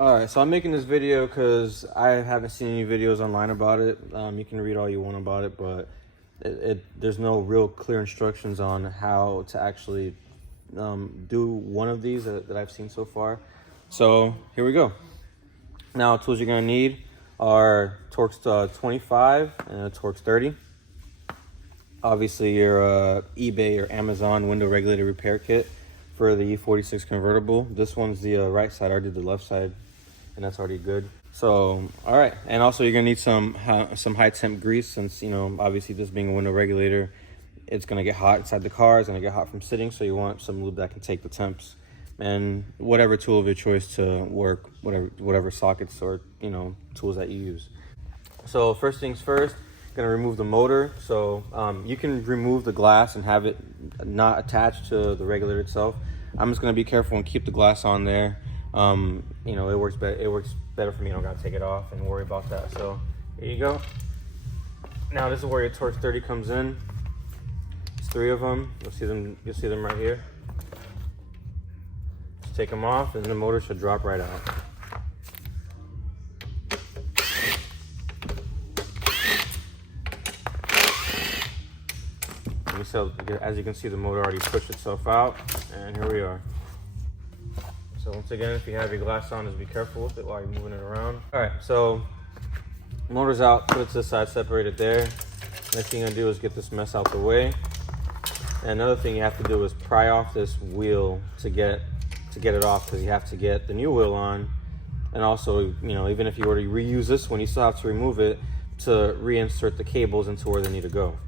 Alright, so I'm making this video because I haven't seen any videos online about it. You can read all you want about it, but there's no real clear instructions on how to actually do one of these that I've seen so far. So here we go. Now, tools you're going to need are Torx 25 and a Torx 30. Obviously, your eBay or Amazon window regulator repair kit for the E46 Convertible. This one's the right side. I did the left side, and that's already good. So, all right. And also, you're gonna need some high temp grease, since, you know, obviously this being a window regulator, it's gonna get hot inside the car. It's gonna get hot from sitting, so you want some lube that can take the temps. And whatever tool of your choice to work, whatever sockets or, you know, tools that you use. So first things first, gonna remove the motor. So you can remove the glass and have it not attached to the regulator itself. I'm just gonna be careful and keep the glass on there. You know, it works better for me. I don't gotta take it off and worry about that. So here you go. Now this is where your Torx 30 comes in. There's 3 of them. You'll see them right here. Just take them off, and the motor should drop right out. So as you can see, the motor already pushed itself out, and here we are. So once again, if you have your glass on, just be careful with it while you're moving it around. All right, so motor's out, put it to the side, separate it there. Next thing you're gonna do is get this mess out the way. And another thing you have to do is pry off this wheel to get it off, because you have to get the new wheel on. And also, you know, even if you were to reuse this one, you still have to remove it to reinsert the cables into where they need to go.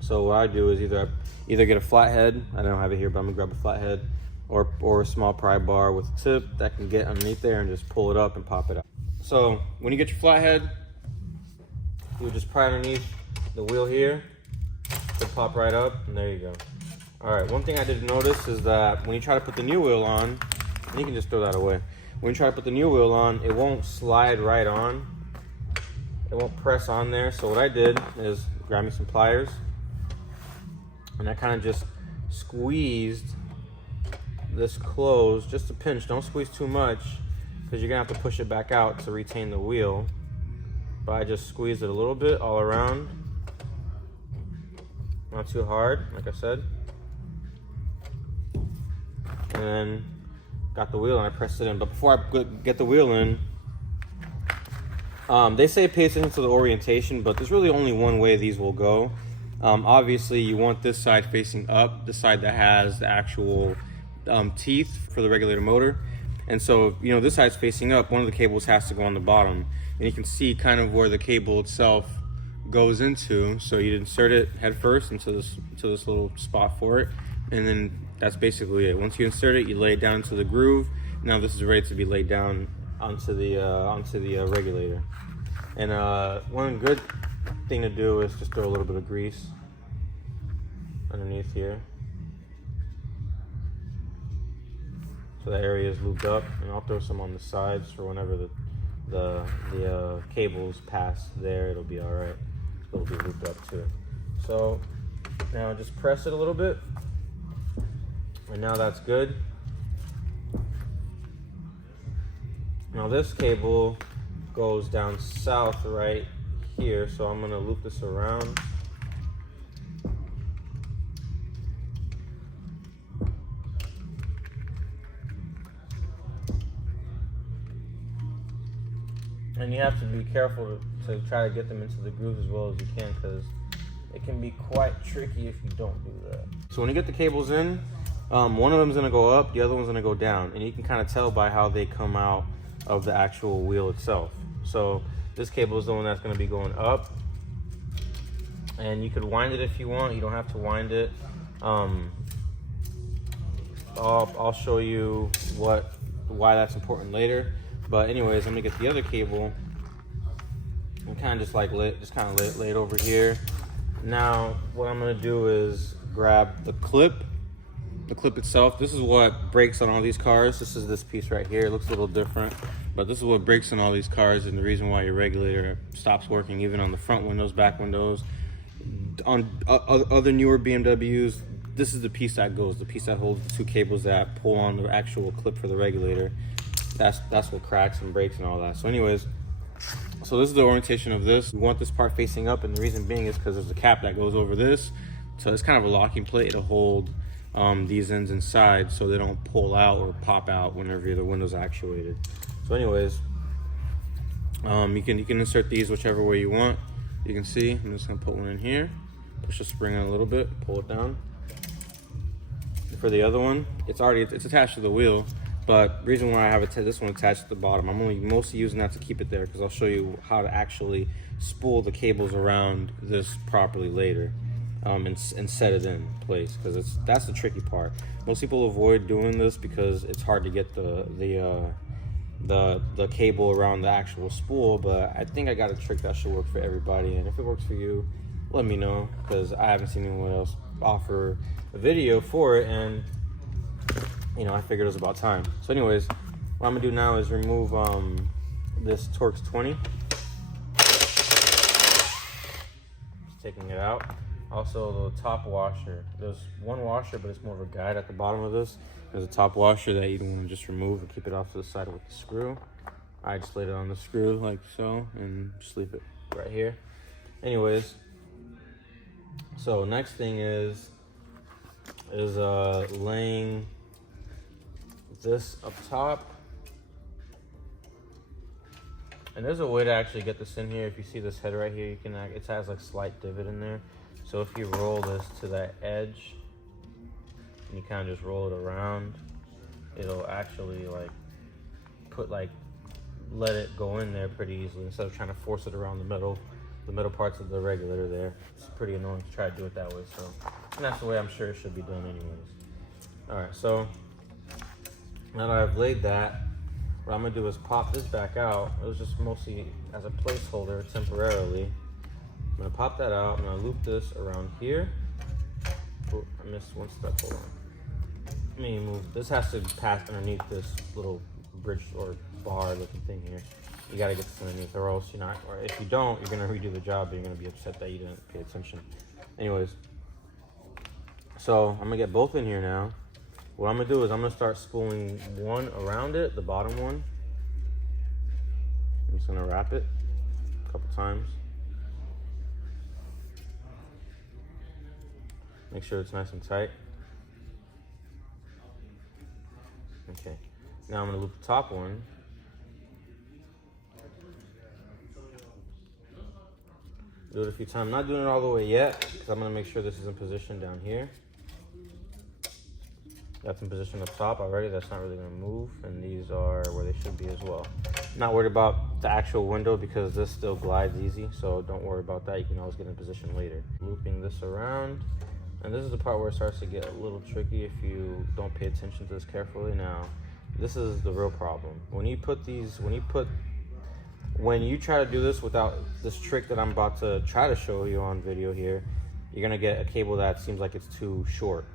So what I do is either get a flathead. I don't have it here, but I'm gonna grab a flathead, or a small pry bar with a tip that can get underneath there and just pull it up and pop it out. So when you get your flathead, you just pry underneath the wheel here. It'll pop right up, and there you go. All right, one thing I did notice is that when you try to put the new wheel on, and you can just throw that away. When you try to put the new wheel on, it won't slide right on. It won't press on there. So what I did is grab me some pliers, and I kind of just squeezed this closed, just a pinch. Don't squeeze too much, because you're gonna have to push it back out to retain the wheel. But I just squeezed it a little bit all around. Not too hard, like I said. And then got the wheel and I pressed it in. But before I get the wheel in, they say pay attention to the orientation, but there's really only one way these will go. Obviously, you want this side facing up, the side that has the actual teeth for the regulator motor. And so, you know, this side's facing up, one of the cables has to go on the bottom. And you can see kind of where the cable itself goes into. So you insert it head first into this little spot for it. And then that's basically it. Once you insert it, you lay it down into the groove. Now this is ready to be laid down onto the regulator. And one good thing to do is just throw a little bit of grease underneath here, so that area is lubed up. And I'll throw some on the sides for whenever the cables pass there, it'll be all right. It'll be lubed up too. So now just press it a little bit, and now that's good. Now this cable goes down south right here, so I'm gonna loop this around. And you have to be careful to try to get them into the grooves as well as you can, because it can be quite tricky if you don't do that. So when you get the cables in, one of them is gonna go up, the other one's gonna go down, and you can kind of tell by how they come out of the actual wheel itself. So this cable is the one that's gonna be going up, and you could wind it if you want. You don't have to wind it. I'll show you why that's important later. But anyways, I'm gonna get the other cable and kind of just like lay it over here. Now what I'm gonna do is grab the clip itself. This is what breaks on all these cars. This is this piece right here. It looks a little different, but this is what breaks on all these cars, and the reason why your regulator stops working, even on the front windows, back windows. On other newer BMWs, this is the piece that goes, the piece that holds the 2 cables that pull on the actual clip for the regulator. that's what cracks and breaks and all that. So anyways, so this is the orientation of this. We want this part facing up, and the reason being is because there's a cap that goes over this. So it's kind of a locking plate. It'll hold these ends inside so they don't pull out or pop out whenever the window's actuated. So anyways, you can insert these whichever way you want. You can see I'm just gonna put one in here, push the spring in a little bit, pull it down. For the other one, it's attached to the wheel, but the reason why I have this one attached at the bottom, I'm only mostly using that to keep it there because I'll show you how to actually spool the cables around this properly later. And set it in place, because that's the tricky part. Most people avoid doing this because it's hard to get the cable around the actual spool, but I think I got a trick that should work for everybody, and if it works for you, let me know, because I haven't seen anyone else offer a video for it, and you know, I figured it was about time. So anyways, what I'm gonna do now is remove this Torx 20. Just taking it out. Also, the top washer. There's one washer, but it's more of a guide at the bottom of this. There's a top washer that you don't want to just remove and keep it off to the side with the screw. I just laid it on the screw like so and just leave it right here. Anyways, so next thing is laying this up top. And there's a way to actually get this in here. If you see this head right here, you can, it has like slight divot in there. So if you roll this to that edge, and you kind of just roll it around, it'll actually let it go in there pretty easily instead of trying to force it around the middle parts of the regulator there. It's pretty annoying to try to do it that way. So, and that's the way I'm sure it should be done anyways. All right, so now that I've laid that, what I'm gonna do is pop this back out. It was just mostly as a placeholder temporarily. I'm gonna pop that out. I'm gonna loop this around here. Oh, I missed one step. Hold on. Let me move. This has to pass underneath this little bridge or bar looking thing here. You gotta get this underneath, or else you're not. Or if you don't, you're gonna redo the job, but you're gonna be upset that you didn't pay attention. Anyways, so I'm gonna get both in here now. What I'm gonna do is I'm gonna start spooling one around it, the bottom one. I'm just gonna wrap it a couple times. Make sure it's nice and tight. Okay, now I'm gonna loop the top one. Do it a few times. I'm not doing it all the way yet, because I'm gonna make sure this is in position down here. That's in position up top already. That's not really gonna move, and these are where they should be as well. Not worried about the actual window because this still glides easy, so don't worry about that. You can always get in position later. Looping this around. And this is the part where it starts to get a little tricky if you don't pay attention to this carefully. Now, this is the real problem. When you try to do this without this trick that I'm about to try to show you on video here, you're gonna get a cable that seems like it's too short.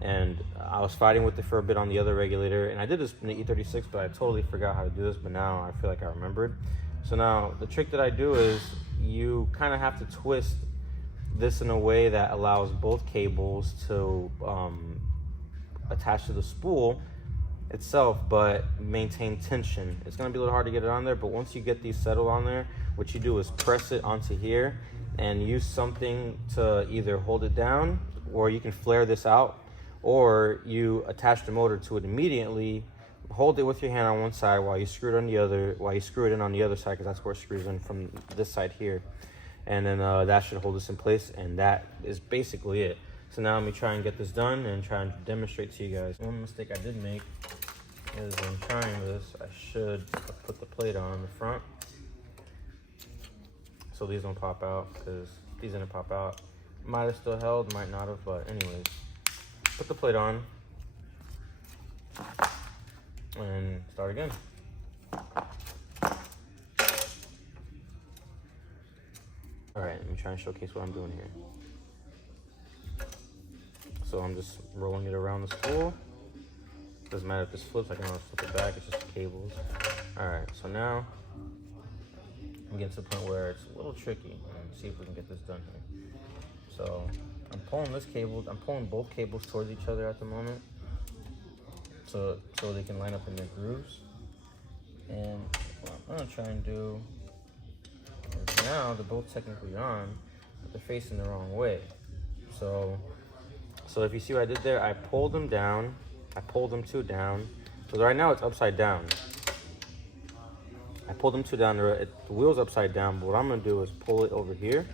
And I was fighting with it for a bit on the other regulator, and I did this in the E46, but I totally forgot how to do this, but now I feel like I remembered. So now, the trick that I do is you kind of have to twist this in a way that allows both cables to attach to the spool itself, but maintain tension. It's gonna be a little hard to get it on there, but once you get these settled on there, what you do is press it onto here and use something to either hold it down, or you can flare this out, or you attach the motor to it immediately, hold it with your hand on one side while you screw it on the other, while you screw it in on the other side, because that's where it screws in from this side here. And then that should hold this in place, and that is basically it. So now let me try and get this done and try and demonstrate to you guys. One mistake I did make is in trying this, I should have put the plate on the front so these don't pop out, because these didn't pop out. Might have still held, might not have, but anyways. Put the plate on and start again. All right, let me try and showcase what I'm doing here. So I'm just rolling it around the spool. Doesn't matter if this flips, I can always flip it back, it's just the cables. All right, so now I'm getting to the point where it's a little tricky. Let's see if we can get this done here. So I'm pulling this cable, I'm pulling both cables towards each other at the moment, so they can line up in their grooves. And what I'm gonna try and do is, now they're both technically on, but they're facing the wrong way. So if you see what I did there, I pulled them down. I pulled them two down. So right now it's upside down. I pulled them two down. The wheel's upside down, but what I'm gonna do is pull it over here,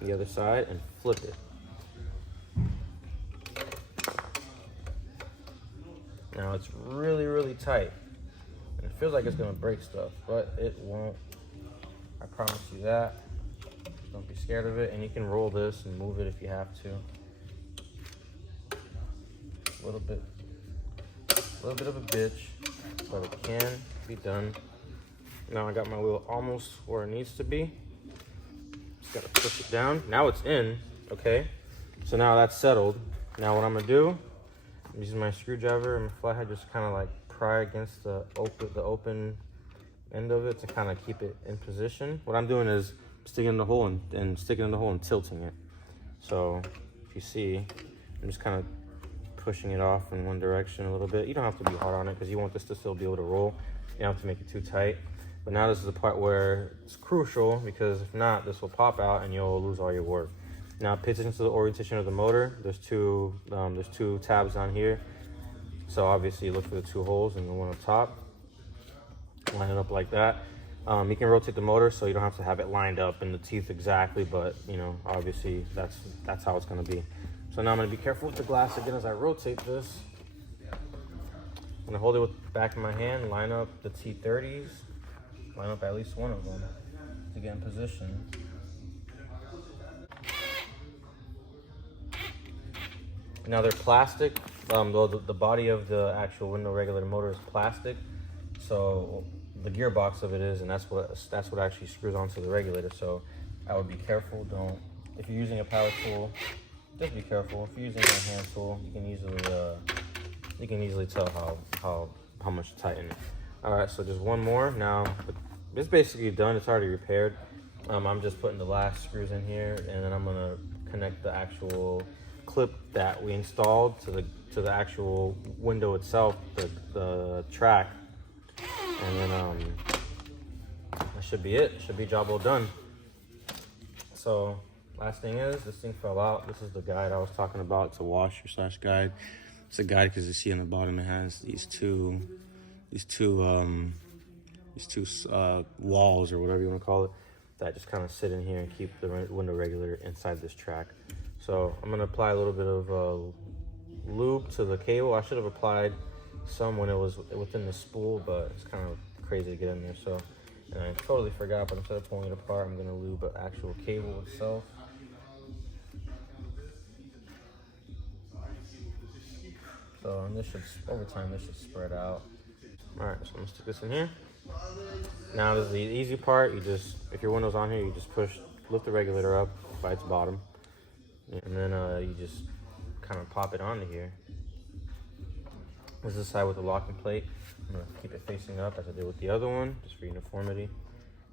the other side, and flip it. Now it's really, really tight. And it feels like it's gonna break stuff, but it won't. I promise you that. Don't be scared of it. And you can roll this and move it if you have to. A little bit of a bitch, but it can be done. Now I got my wheel almost where it needs to be. Just gotta push it down. Now it's in, okay? So now that's settled. Now what I'm gonna do, I'm using my screwdriver and my flathead, just kind of like pry against the open end of it to kind of keep it in position. What I'm doing is sticking in the hole and sticking in the hole and tilting it. So if you see, I'm just kind of pushing it off in one direction a little bit. You don't have to be hard on it because you want this to still be able to roll. You don't have to make it too tight. But now this is the part where it's crucial, because if not, this will pop out and you'll lose all your work. Now pay attention to the orientation of the motor. There's two tabs on here. So obviously look for the two holes and the one up top. Line it up like that. You can rotate the motor so you don't have to have it lined up in the teeth exactly, but you know, obviously that's how it's gonna be. So now I'm gonna be careful with the glass again as I rotate this. I'm gonna hold it with the back of my hand, line up the T30s, line up at least one of them to get in position. Now they're plastic. The body of the actual window regulator motor is plastic, so the gearbox of it is, and that's what actually screws onto the regulator. So I would be careful. If you're using a power tool, just be careful. If you're using a hand tool, you can easily tell how much to tighten it. All right, so just one more. Now it's basically done. It's already repaired. I'm just putting the last screws in here, and then I'm gonna connect the actual clip that we installed to the actual window itself, the track, and then that should be it. Should be job well done. So last thing is, this thing fell out. This is the guide I was talking about. It's a washer / guide. It's a guide because you see on the bottom it has these two walls, or whatever you want to call it, that just kind of sit in here and keep the window regulator inside this track. So I'm gonna apply a little bit of lube to the cable. I should have applied some when it was within the spool, but it's kind of crazy to get in there. So, and I totally forgot, but instead of pulling it apart, I'm gonna lube the actual cable itself. So, and this should, over time, this should spread out. All right, so I'm gonna stick this in here. Now this is the easy part. You just, if your window's on here, you just lift the regulator up by its bottom, and then you just kind of pop it onto here. This is the side with the locking plate. I'm gonna keep it facing up as I did with the other one, just for uniformity.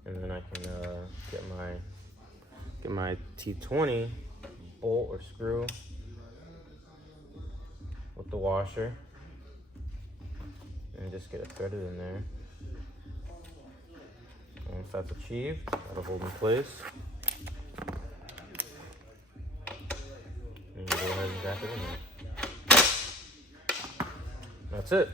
And then I can get my T20 bolt or screw with the washer, and just get it threaded in there. Once that's achieved, that'll hold in place. And you go ahead and wrap it in there. That's it.